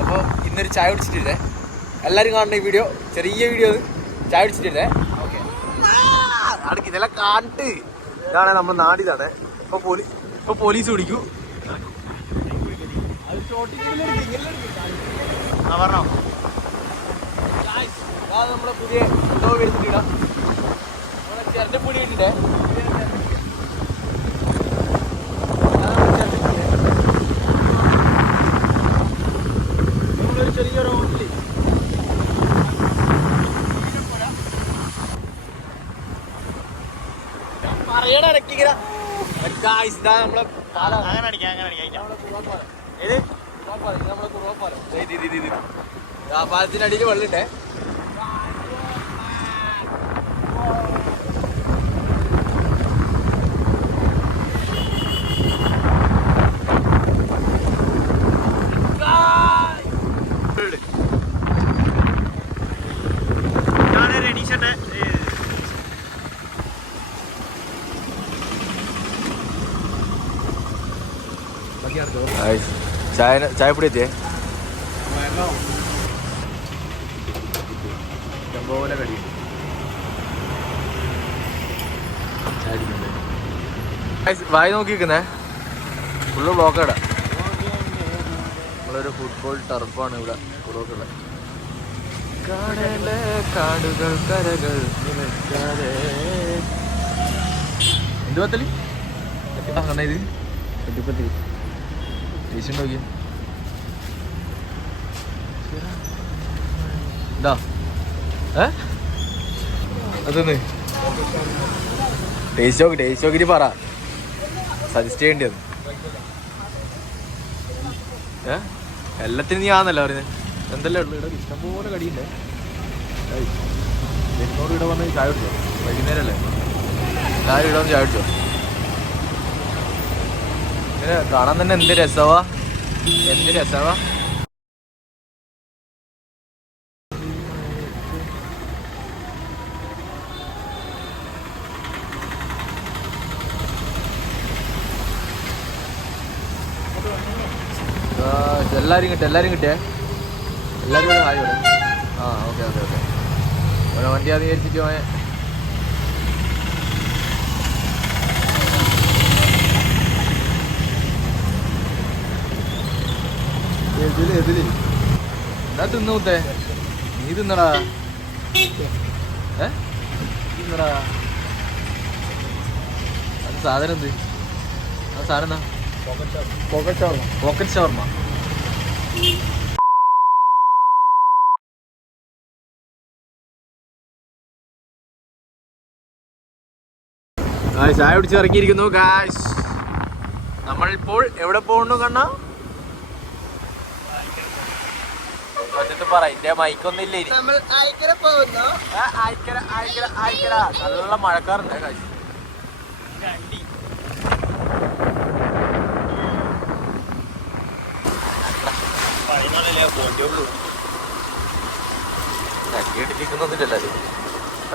അപ്പോൾ ഇന്നൊരു ചായ കുടിച്ചിട്ടില്ലേ? എല്ലാവരും കാണുന്ന ഈ വീഡിയോ ചെറിയ വീഡിയോ ചായ കുടിച്ചിട്ടില്ലേ? ഓക്കെ. അടുക്ക് ഇതെല്ലാം കാണിട്ട് ഇതാണ് നമ്മുടെ നാടിതാണ് ഇപ്പൊ പോലീസ് ഇപ്പൊ പോലീസ് പിടിക്കൂ. ആ പറഞ്ഞോ. നമ്മുടെ പുതിയ എന്തോ വരുന്നില്ല നമ്മുടെ ചിരട്ടപ്പൊടി ഉണ്ട് ചെറിയ റോഡിൽ പറയണ ഇറക്കിങ്ങനെ ഗായ്സ് ഇതാ നമ്മളെ പാലം അങ്ങനെ അടിക്കാം അങ്ങനെ അടിക്കാം നമ്മളെ കുറുവാപ്പാലം ഏത്? പാലത്തിന്റെ അടിയിൽ നമ്മളെ കുറുവാപ്പാലം ദേ ഇത് ഇത് ഇത് ഇത് ആ പാലത്തിനടിയിൽ വെള്ളമുണ്ടേ ഞാൻ റെഡീഷട്ട് ചായ ചായപ്പൊടി എത്തിയേ പോലെ കടി. വായി നോക്കിക്കുന്നേ ഫുള്ള് ബ്ലോക്കാടാ നമ്മളൊരു ഫുട്ബോൾ ടർഫാണ് ഇവിടെ. കുറവൊക്കെയുള്ളത് കടൽ കാടുകൾ കരകൾ എന്ത് പത്തൽ ഇത് കെട്ടിപ്പത്തി ടേസ്റ്റ് നോക്കി ഇതാ ഏ അതൊന്ന് ടേസ്റ്റ് നോക്കി ടേസ്റ്റ് പറ സജസ്റ്റ് ചെയ്യേണ്ടത് ഏ എല്ലാത്തിനും നീ ആന്നല്ലോ പറയുന്നത് എന്തല്ലേ ഉള്ളു? ഇവിടെ ഇഷ്ടംപോലെ കടിയുണ്ട്. ഏയ്, എന്നോട് ഇവിടെ വന്ന് ചായ വൈകുന്നേരം അല്ലേ ചായ വന്ന് ചായ കാണാൻ തന്നെ എന്ത് രസവാ? എന്ത് രസവാ? ആ, എല്ലാരും കിട്ടിയ? എല്ലാരും കിട്ടിയേ? എല്ലാരും കൂടെ ആ ഓക്കെ ഓക്കെ ഓക്കെ. ഓരോ വണ്ടി അത് വിചാരിച്ചിട്ട് പോയെ. എതിൽ എതിൽ എന്താ തിന്നൂത്തെ നീ തിന്നടാ. ഏ? തിന്നടാ. അത് സാധനം എന്ത്? അത് സാധനം എന്താ? പോക്കറ്റ് ഷവർമ ചായ പിടിച്ച് ഇറക്കിയിരിക്കുന്നു കാശ് നമ്മളിപ്പോൾ എവിടെ പോകുന്നു കണ്ണ? മറ്റത്ത് പറ എന്റെ മൈക്കൊന്നില്ലേ ഇല്ല ഇനി നമ്മൾ ആയിക്കര പോകുന്നു ആയിക്കര ആയിക്കര ആയിക്കര നല്ല മഴക്കാറുണ്ട്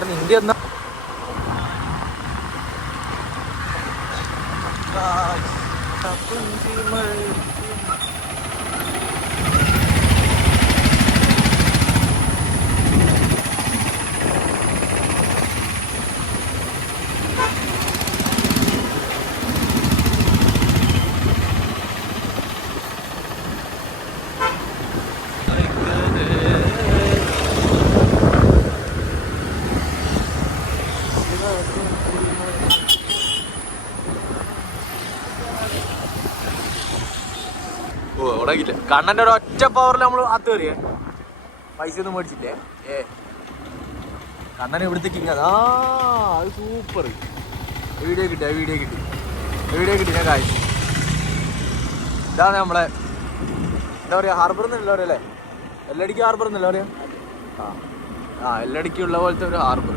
നിന്റെ എന്നാ ഓ ഉടകില്ല കണ്ണന്റെ ഒരു ഒറ്റ പവറിൽ നമ്മൾ അത്ത് കയറിയേ പൈസ ഒന്നും മേടിച്ചില്ലേ? ഏ. കണ്ണൻ ഇവിടുത്തെ കിങ് ആ അത് സൂപ്പർ വീഡിയോ കിട്ടി വീഡിയോ കിട്ടി. വീഡിയോ കിട്ടി ഞാൻ കാഴ്ച. ഇതാണ് നമ്മളെ എന്താ പറയാ ഹാർബർ എന്നല്ല പറയാ അല്ലേ? എല്ലടിക്ക് ഹാർബർ എന്നല്ല പറയാ? ആ. ആ എല്ലടിക്കുള്ള പോലത്തെ ഒരു ഹാർബർ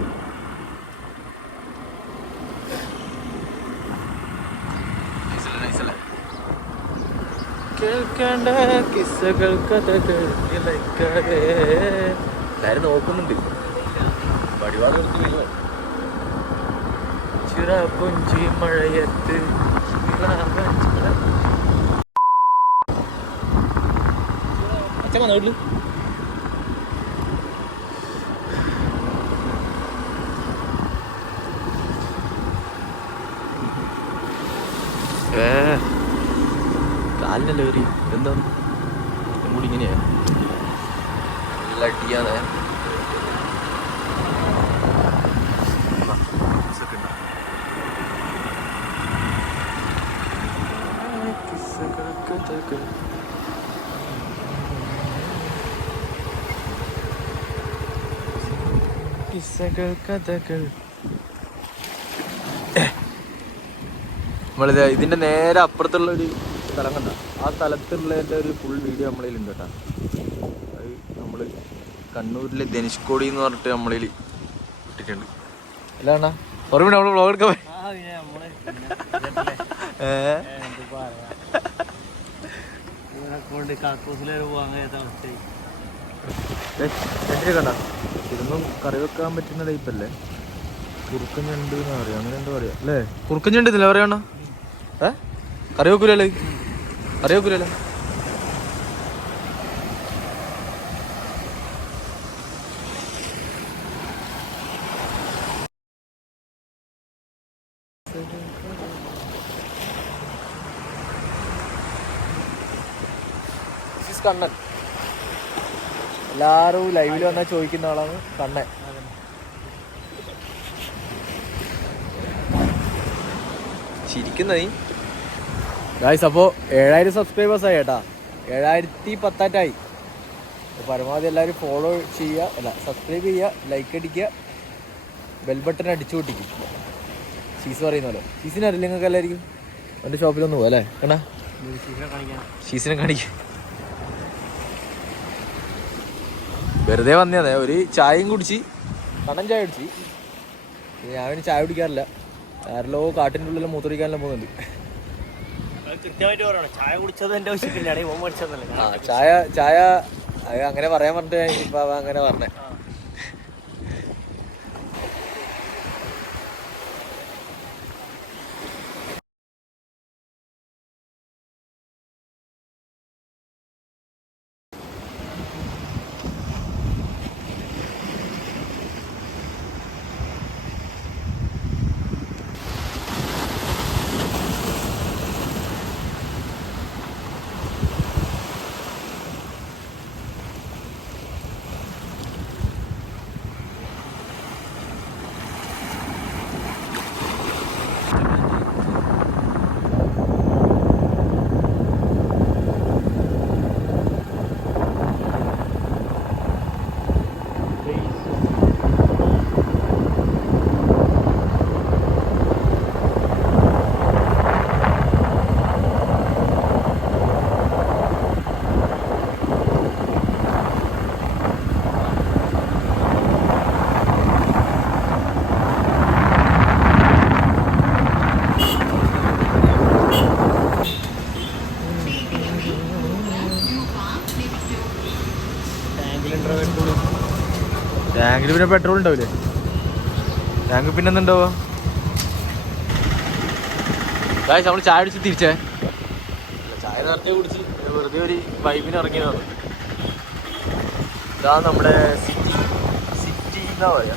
കേൾക്കേണ്ട കിസ്സകൾ കഥകൾ ഇളക്കടേ എല്ലാരും നോക്കുന്നുണ്ട്. വടിവാട് കൊടുത്തില്ല ചിറാപ്പുഞ്ചി മഴയത്ത് അച്ഛൻ വന്നോ വീട്ടിൽ? കാലിനല്ലേ കയറി എന്താണ് കൂടി ഇങ്ങനെയാ? നല്ല അടിയാണ്. കിസ്സകൾ കഥകൾ. നമ്മളിത് ഇതിന്റെ നേരെ അപ്പുറത്തുള്ള ഒരു സ്ഥലം കണ്ട ആ സ്ഥലത്തുള്ളതിന്റെ ഒരു ഫുൾ വീഡിയോ നമ്മളിൽ ഉണ്ട് കേട്ടോ. അത് നമ്മൾ കണ്ണൂരിലെ ധനുഷ്കോടി എന്ന് പറഞ്ഞിട്ട് നമ്മളിൽ ഇട്ടിട്ടുണ്ട്. അല്ല അണ്ണാ ഓർമ്മ നമ്മൾ വ്ളോഗ് എടുക്കാൻ? കൊണ്ട് ഇതൊന്നും കറി വെക്കാൻ പറ്റുന്ന ടൈപ്പല്ലേ കുറുക്കൻ ഞണ്ട് എന്ന് പറയാം. അങ്ങനെ എന്താ പറയാ. അല്ലേ? കുറുക്കൻ ഞണ്ട് ഇല്ല പറയണ? ഏ? കറി വെക്കൂലല്ലേ കറി വെക്കൂലല്ലേ കണ്ണൻ. എല്ലാരും ലൈവിൽ വന്നാൽ ചോദിക്കുന്ന ആളാണ് കണ്ണൻ. ചിരിക്കുന്ന നീ ഗായ്സ് അപ്പോൾ ഏഴായിരം സബ്സ്ക്രൈബേഴ്സ് ആയി കേട്ടാ. ഏഴായിരത്തി പത്താറ്റായി. പരമാവധി എല്ലാവരും ഫോളോ ചെയ്യുക അല്ല സബ്സ്ക്രൈബ് ചെയ്യുക ലൈക്ക് അടിക്കുക ബെൽ ബട്ടൺ അടിച്ചു പൊട്ടിക്കും. ഷീസ് പറയുന്ന പോലെ ഷീസിനെ അറിയില്ല നിങ്ങൾക്ക് എല്ലാവർക്കും? എന്റെ ഷോപ്പിലൊന്ന് പോകാം അല്ലേ? കണ്ണാ. ഷീസിനെ കാണിക്കാം. വെറുതെ വന്നതേ. ഒരു ചായയും കുടിച്ച് കണ്ണൻ ചായ കുടിച്ച്. ഞാൻ ചായ കുടിക്കാറില്ല. ആരല്ലോ കാട്ടിന്റെ ഉള്ളിൽ മൂത്തൊടിക്കാനെല്ലാം പോകുന്നുണ്ട്. കൃത്യമായിട്ട് പറയണം ചായ കുടിച്ചത് എന്റെ ചായ ചായ അങ്ങനെ പറയാൻ പറഞ്ഞിട്ട് ഇപ്പൊ അങ്ങനെ പറഞ്ഞേ. ടാങ്കിൽ പിന്നെ പെട്രോൾ ഉണ്ടാവില്ലേ ടാങ്ക് പിന്നെ എന്തുണ്ടാവുക ഗായ്സ് നമ്മൾ ചായ അടിച്ച് തിരിച്ചേ. ചായ നേരത്തെ കുടിച്ച്. വെറുതെ ഒരു വൈബിന് ഇറങ്ങിയതാണ്. ഇതാ നമ്മുടെ സിറ്റി സിറ്റി എന്താ പറയാ.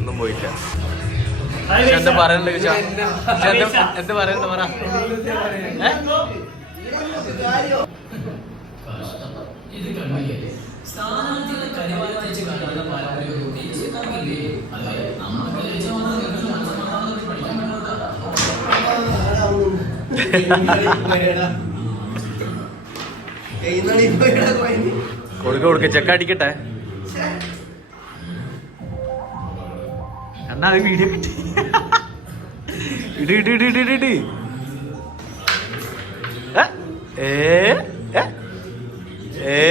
ഒന്നും പോയില്ല എന്താ? പക്ഷെ എന്താ പറയാനുള്ളത് പറ. ഏ? കൊടുക്ക കൊടുക്ക. ചെക്ക എന്നാ അത് വീഡിയോ കിട്ടി ഇട് ഇട് ഇട് ഇട് ഇട്. ഏ?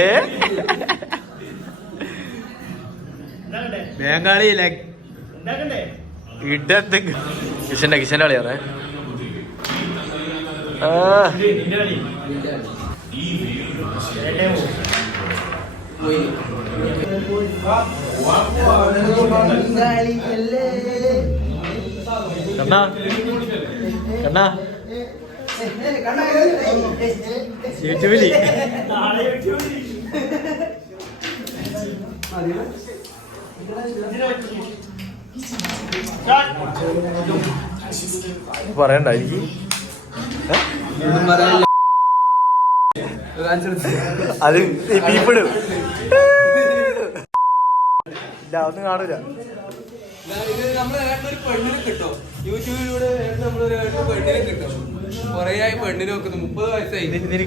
ഇടെന്തെങ്കിലും കിഷന്റെ കിഷന്റെ കളിയാറേ ആ. കണ്ണാ. കണ്ണാ. യൂട്യൂബിൽ. പറയണ്ട എനിക്ക്? അത് ബീപ്പിടും ഇല്ല ഒന്നും കാണൂല നമ്മളെ ഒരു പെണ്ണിനെ കിട്ടും യൂട്യൂബിലൂടെ നമ്മളൊരു പെണ്ണിനെ കിട്ടും കൊറേ ആയി പെണ്ണിനെ നോക്കുന്നു മുപ്പത് ഒന്നും കാണൂല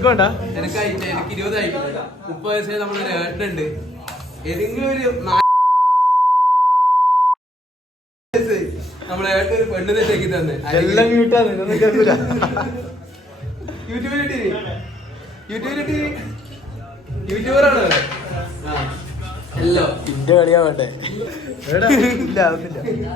വേണ്ട എനിക്കായിട്ടില്ല എനിക്ക് ഇരുപതായി. മുപ്പത് വയസ്സായി നമ്മളൊരു ഏട്ടനുണ്ട്. ഏതെങ്കിലും ഒരു നാ- വയസ്സായി നമ്മളെ ഏട്ടൻ ഒരു പെണ്ണിനെ ചെക്കി തന്നെ. എല്ലാം മ്യൂട്ടാണ് ഇതൊന്നും കേൾക്കൂല. യൂട്യൂബിലിട്ടി യൂട്യൂബിലിട്ടി യൂട്യൂബറാണ്? ആ. ഇന്റെ കളിയാവട്ടെ എടാ, ഇല്ല അതൊന്നുമില്ല